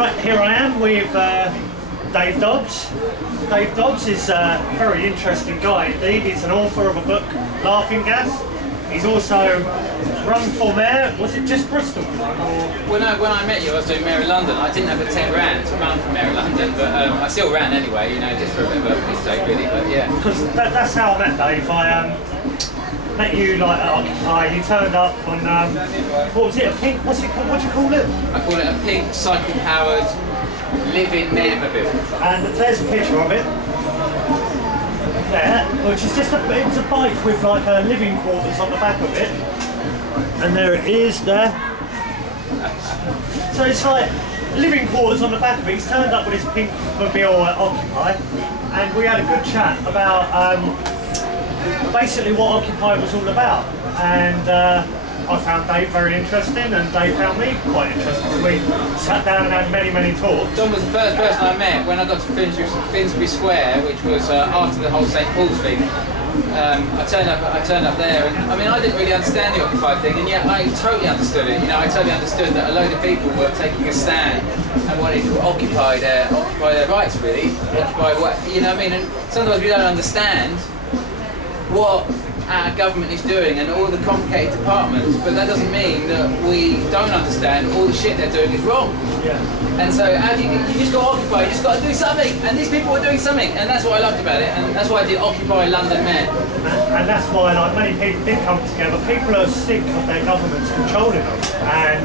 Right, here I am with Dave Dobbs. Dave Dobbs is a very interesting guy indeed. He's an author of a book, Laughing Gas. He's also run for mayor. Was it just Bristol? When I met you, I was doing Mayor of London. I didn't have a 10 grand to run for Mayor of London, but I still ran anyway, you know, just for a bit of a mistake really, but yeah. Because that's how I met Dave. I met you like at Occupy. You turned up on, what was it, a pink, what's it called, what do you call it? I call it a pink, cycle-powered, living mayormobile. And there's a picture of it. There, which is just it's a bike with like a living quarters on the back of it. And there it is there. So it's like living quarters on the back of it. He's turned up with his pink mobile at Occupy, and we had a good chat about basically what Occupy was all about. And I found Dave very interesting, and Dave found me quite interesting. We sat down and had many talks. John was the first person I met when I got to Finsbury Square, which was after the whole St Paul's thing. I turned up there, and I mean, I didn't really understand the Occupy thing, and yet I totally understood it. You know, I totally understood that a load of people were taking a stand and wanted to occupy their rights, really. Occupy what, you know what I mean? And sometimes we don't understand what our government is doing and all the complicated departments, but that doesn't mean that we don't understand all the shit they're doing is wrong. Yeah. And so how do you just got to occupy, you just got to do something, and these people are doing something, and that's what I loved about it, and that's why I did Occupy London Mayor. And that's why, like, many people did come together. People are sick of their governments controlling them, and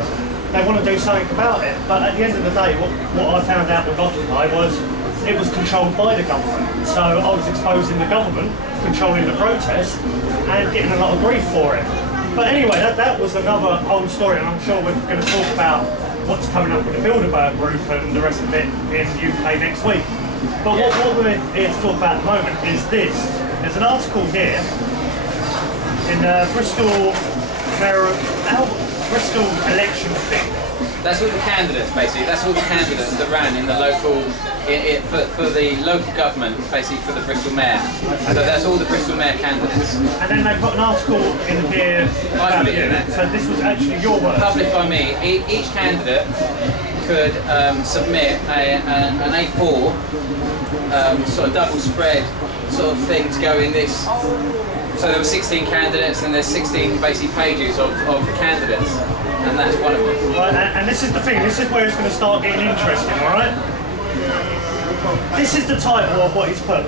they want to do something about it. But at the end of the day, what I found out with Occupy was it was controlled by the government. So I was exposing the government, controlling the protest, and getting a lot of grief for it. But anyway, that was another old story, and I'm sure we're going to talk about what's coming up with the Bilderberg group and the rest of it in the UK next week. But what we're here to talk about at the moment is this. There's an article here in Bristol election thing. That's all the candidates, basically. That's all the candidates that ran in the local, for the local government, basically for the Bristol Mayor. So that's all the Bristol Mayor candidates. And then they put an article in here about you. So this was actually your work. Published by me. Each candidate could submit an A4 sort of double spread sort of thing to go in this. So there were 16 candidates, and there's 16 basic pages of the candidates, and that's one of them. Right, and this is the thing, this is where it's going to start getting interesting, alright? This is the title of what he's put.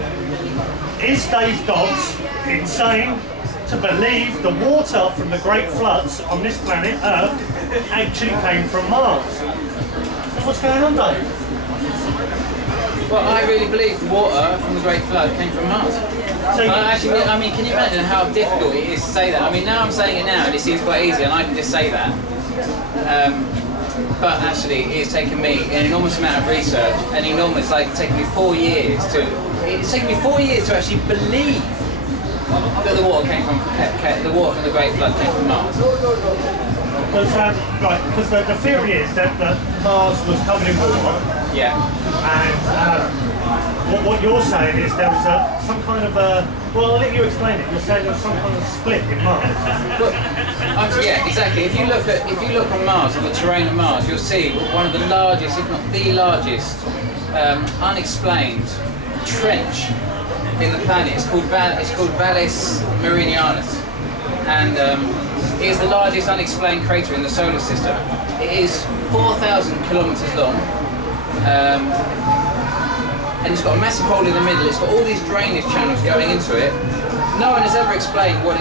Is Dave Dobbs insane to believe the water from the great floods on this planet Earth actually came from Mars? What's going on, Dave? Well, I really believe the water from the Great Flood came from Mars. So actually, I mean, can you imagine how difficult it is to say that? I mean, now I'm saying it now, and it seems quite easy, and I can just say that. But actually, it's taken me an enormous amount of research, and enormous, like, it's taken me 4 years to. It's taken me 4 years to actually believe that the water from the Great Flood came from Mars. Right, because the theory is that Mars was covered in water. Yeah. And what you're saying is there was some kind of a... Well, I'll let you explain it. You're saying there was some kind of split in Mars. Look, yeah, exactly. If you look on Mars, on the terrain of Mars, you'll see one of the largest, if not the largest, unexplained trench in the planet. It's called Valles Marineanis, and it is the largest unexplained crater in the solar system. It is 4,000 kilometers long, and it's got a massive hole in the middle. It's got all these drainage channels going into it. No one has ever explained how it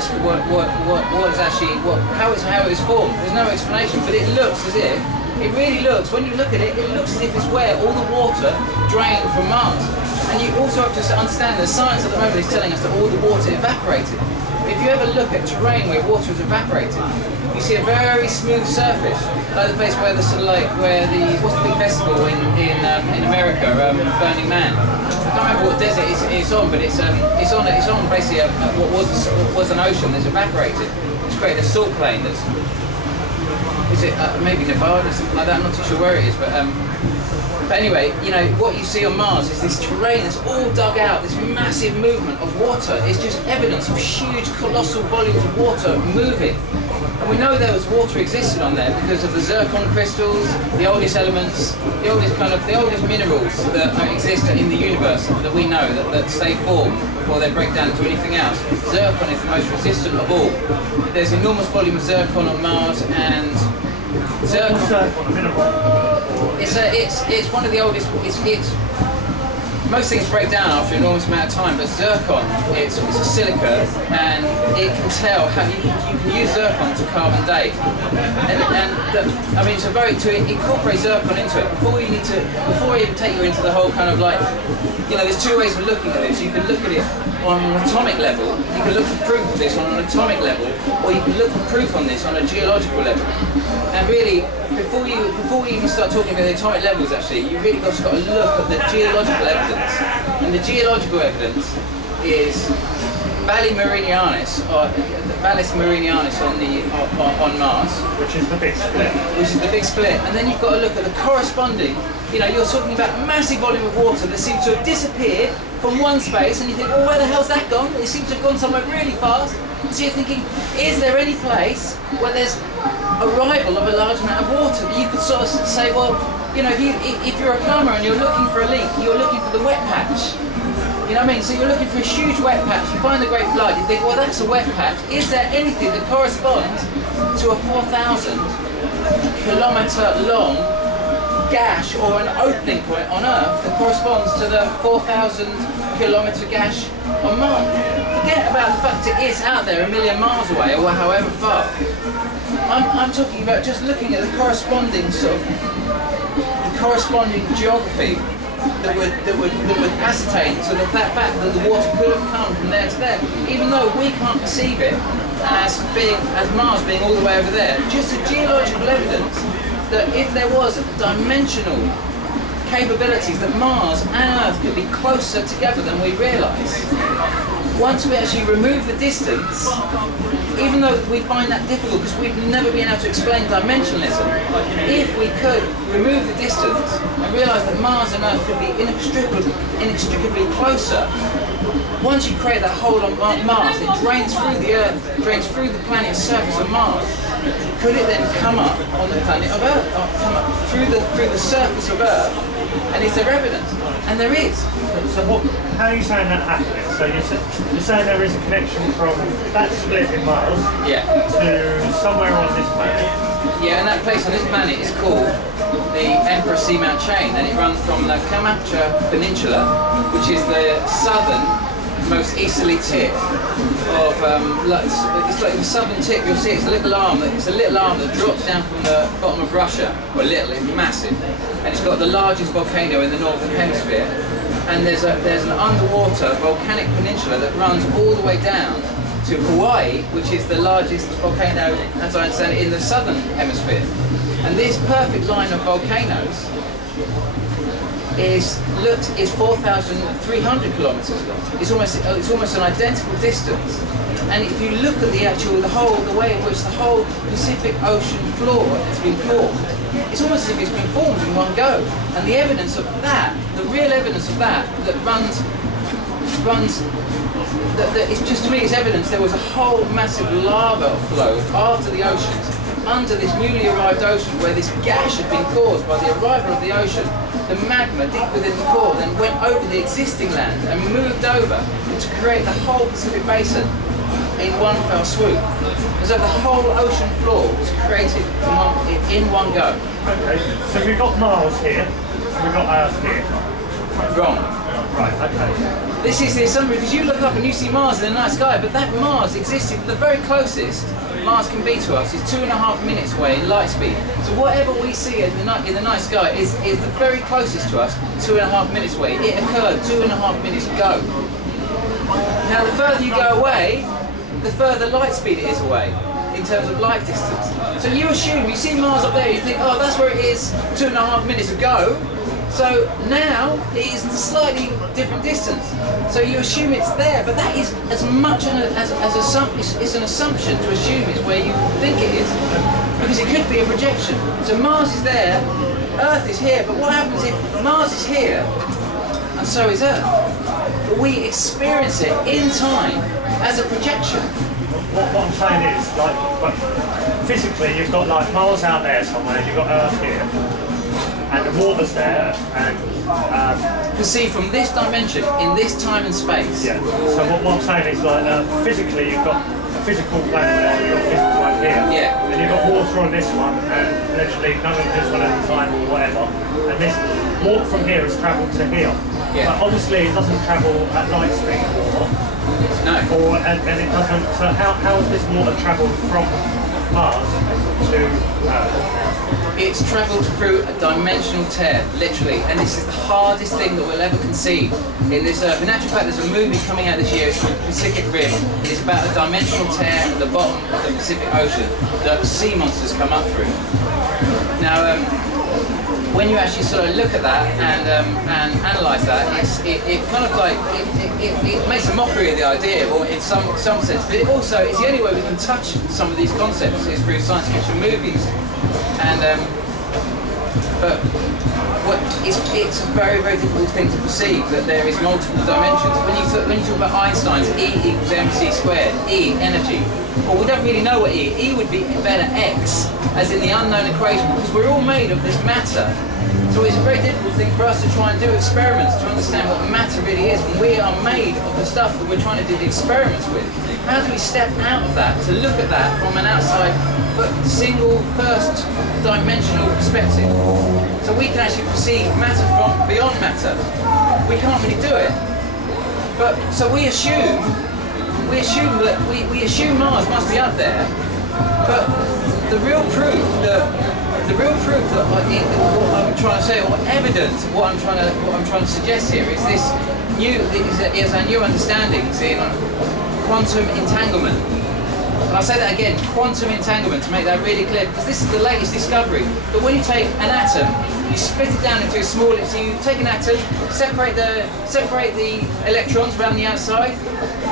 was formed. There's no explanation, but it looks as if, it really looks, when you look at it, it looks as if it's where all the water drained from Mars. And you also have to understand that science at the moment is telling us that all the water evaporated. If you ever look at terrain where water is evaporated, you see a very smooth surface, like the place where what's the big festival in America, Burning Man. I can't remember what desert it's on, but it's on basically what was an ocean that's evaporated. It's created a salt plain that's maybe Nevada or something like that. I'm not too sure where it is, but anyway, you know, what you see on Mars is this terrain that's all dug out, this massive movement of water. It's just evidence of huge, colossal volumes of water moving. And we know there was water existed on there because of the zircon crystals, the oldest elements, the oldest minerals that exist in the universe that we know that stay formed before they break down into anything else. Zircon is the most resistant of all. There's enormous volume of zircon on Mars, and zircon a mineral. It's one of the oldest. Most things break down after an enormous amount of time, but zircon, it's a silica, and it can tell how you can use zircon to carbon date. I mean, to incorporate zircon into it, before I even take you into the whole kind of like, there's two ways of looking at this. You can look at it on an atomic level, you can look for proof of this on an atomic level, or you can look for proof on this on a geological level. And really, before we even start talking about the atomic levels, actually, you've really got to look at the geological evidence. And the geological evidence is Vallis Mariani's on Mars, which is the big split. And then you've got to look at the corresponding. You're talking about a massive volume of water that seems to have disappeared from one space, and you think, well, where the hell's that gone? It seems to have gone somewhere really fast. So you're thinking, is there any place where there's arrival of a large amount of water that you could sort of say, well, if you're a plumber and you're looking for a leak, you're looking for the wet patch. You know what I mean? So you're looking for a huge wet patch, you find the Great Flood, you think, well, that's a wet patch. Is there anything that corresponds to a 4,000 kilometre long gash or an opening point on Earth that corresponds to the 4,000 kilometre gash on Mars? Forget about the fact it is out there a million miles away or however far. I'm talking about just looking at the corresponding geography that would ascertain so that fact that the water could have come from there to there, even though we can't perceive it as Mars being all the way over there. Just the geological evidence that if there was dimensional capabilities that Mars and Earth could be closer together than we realise. Once we actually remove the distance, even though we find that difficult because we've never been able to explain dimensionalism, if we could remove the distance and realise that Mars and Earth could be inextricably closer, once you create that hole on Mars, it drains through the Earth, drains through the planet's surface of Mars. Could it then come up on the planet of Earth, or come up through the surface of Earth? And is there evidence? And there is. So how are you saying that happening? So you're saying there is a connection from that split in Mars to somewhere on this planet? Yeah, and that place on this planet is called the Emperor Seamount Chain, and it runs from the Kamacha Peninsula, which is the southernmost easterly tip of it's like the southern tip. You'll see it's a little arm that drops down from the bottom of Russia. Well, little, it's massive, and it's got the largest volcano in the northern hemisphere. And there's an underwater volcanic peninsula that runs all the way down to Hawaii, which is the largest volcano, as I understand it, in the southern hemisphere. And this perfect line of volcanoes is 4,300 kilometres long. It's almost an identical distance. And if you look at the way in which the whole Pacific Ocean floor has been formed, it's almost as if it's been formed in one go. And the evidence of that, the real evidence of that it's just, to me, it's evidence there was a whole massive lava flow after the oceans, under this newly arrived ocean, where this gash had been caused by the arrival of the ocean. The magma deep within the core then went over the existing land and moved over to create the whole Pacific Basin in one fell swoop. As though the whole ocean floor was created in one go. Okay, so we've got Mars here, and we've got Earth here. Wrong. Right, okay. This is the assumption, because you look up and you see Mars in the night sky, but that Mars existed, the very closest Mars can be to us is 2.5 minutes away in light speed. So whatever we see in the night sky is the very closest to us, 2.5 minutes away. It occurred 2.5 minutes ago. Now the further you go away, the further light speed it is away in terms of light distance. So you assume, you see Mars up there, you think, oh, that's where it is 2.5 minutes ago. So now it is a slightly different distance. So you assume it's there, but that is as much it's an assumption to assume it's where you think it is, because it could be a projection. So Mars is there, Earth is here, but what happens if Mars is here and so is Earth? But we experience it in time as a projection. what I'm saying is, like, physically you've got like Mars out there somewhere, you've got Earth here, and the water's there, and perceived from this dimension, in this time and space. Yeah. So what I'm saying is, like, physically you've got a physical planet there, you've got a physical one here, Yeah. and you've got water on this one, and literally none of this one at the time or whatever, and this water from here has travelled to here. Yeah. But obviously it doesn't travel at light speed, No. and it doesn't. So how has this water travelled from Mars to Earth? It's travelled through a dimensional tear, literally, and this is the hardest thing that we'll ever conceive in this Earth. In actual fact, there's a movie coming out this year, it's called Pacific Rim. It's about a dimensional tear at the bottom of the Pacific Ocean that sea monsters come up through. Now, when you actually sort of look at that and analyse that, it kind of like it makes a mockery of the idea, or in some sense. But it also is the only way we can touch some of these concepts is through science fiction movies. And but it's a very, very difficult thing to perceive that there is multiple dimensions. When you talk about Einstein's E equals mc squared, E energy. Well, we don't really know what E would be better X, as in the unknown equation, because we're all made of this matter. So it's a very difficult thing for us to try and do experiments to understand what matter really is, when we are made of the stuff that we're trying to do the experiments with. How do we step out of that to look at that from an outside, but single, first dimensional perspective? So we can actually perceive matter from beyond matter. We can't really do it. But so we assume that we assume Mars must be up there, but the real proof that what I'm trying to say, or evidence of what I'm trying to suggest here is this is our new understandings in quantum entanglement. And I'll say that again, quantum entanglement, to make that really clear, because this is the latest discovery. But when you take an atom, you split it down into a smaller, so you take an atom, separate the electrons around the outside,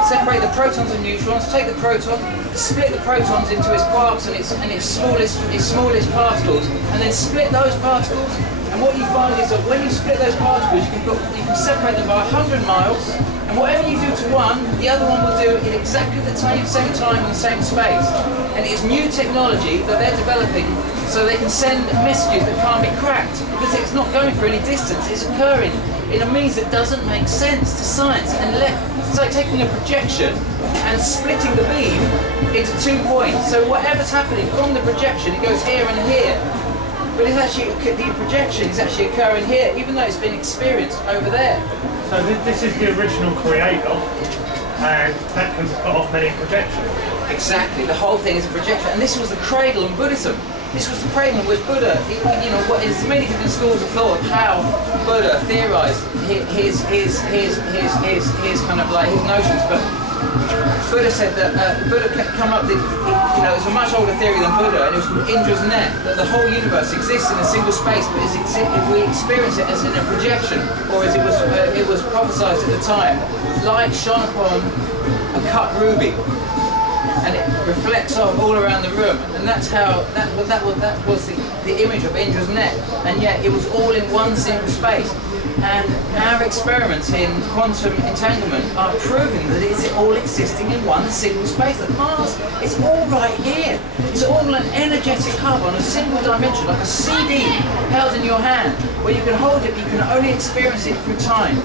separate the protons and neutrons, take the proton, split the protons into its quarks and its smallest particles, and then split those particles. And what you find is that when you split those particles, you can separate them by 100 miles, and whatever you do to one, the other one will do in exactly the same time and the same space. And it's new technology that they're developing so they can send messages that can't be cracked, because it's not going for any distance, it's occurring in a means that doesn't make sense to science. And it's like taking a projection and splitting the beam into 2 points. So whatever's happening from the projection, it goes here and here. But it's actually, the projection is actually occurring here, even though it's been experienced over there. So this is the original creator, and that can put off many projections. Exactly, the whole thing is a projection, and this was the cradle in Buddhism. This was the cradle in which Buddha, there's many different schools of thought of how Buddha theorized his kind of like his notions, but Buddha said that Buddha come up with, it was a much older theory than Buddha, and it was called Indra's net, that the whole universe exists in a single space, but if we experience it as in a projection, or as it was prophesied at the time, light shone upon a cut ruby, and it reflects off all around the room, and that's how that was the image of Indra's net, and yet it was all in one single space. And our experiments in quantum entanglement are proving that it's all existing in one single space. That Mars, it's all right here. It's all an energetic hub on a single dimension, like a CD held in your hand, where you can hold it, but you can only experience it through time.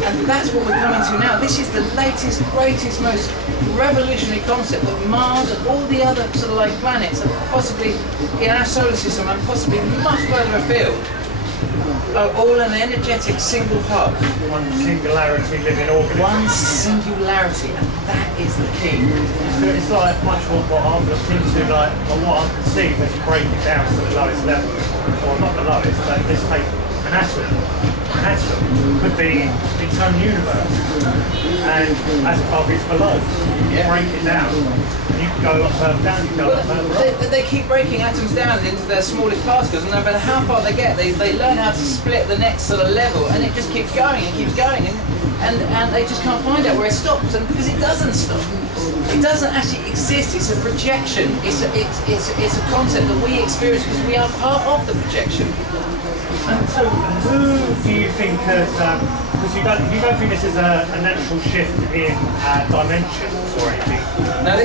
And that's what we're coming to now. This is the latest, greatest, most revolutionary concept that Mars and all the other sort of like planets, and possibly in our solar system and possibly much further afield, are all an energetic single hub. One singularity living organism. One singularity, and that is the key. It's like much more what I've looked into, like, or what I can see when you break it down to the lowest level. Or not the lowest, but let's take an atom. An atom could be its own universe, and as above is below. You break it down, you can go up further down, you go up further up. They keep breaking atoms down into their smallest particles, and no matter how far they get, they learn how to split the next sort of level, and it just keeps going and keeps going, and they just can't find out where it stops, and because it doesn't stop. It doesn't actually exist, it's a projection, it's a concept that we experience because we are part of the projection. And so, who do you think has, because you don't think this is a natural shift in dimensions or anything? No,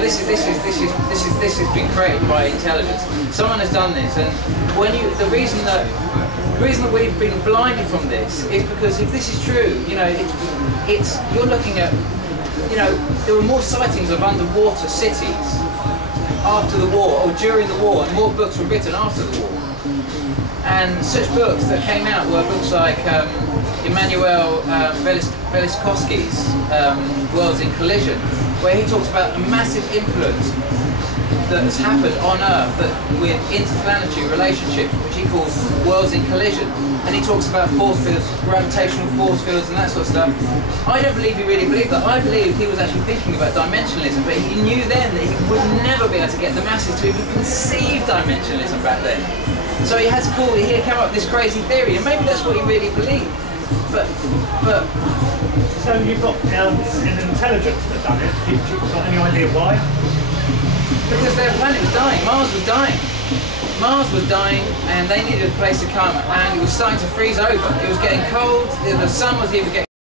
this has been created by intelligence. Someone has done this, and the reason that we've been blinded from this is because if this is true, you know, you're looking at, you know, there were more sightings of underwater cities after the war or during the war, and more books were written after the war. And such books that came out were books like Immanuel Velikovsky's Worlds in Collision, where he talks about a massive influence that has happened on Earth with interplanetary relationships, which he calls worlds in collision. And he talks about force fields, gravitational force fields and that sort of stuff. I don't believe he really believed that. I believe he was actually thinking about dimensionalism, but he knew then that he would never be able to get the masses to even conceive dimensionalism back then. So he had to come up with this crazy theory, and maybe that's what he really believed. But so you've got an intelligence that done it. Have you got any idea why? Because their planet was dying. Mars was dying. Mars was dying, and they needed a place to come, and it was starting to freeze over. It was getting cold. The sun was even getting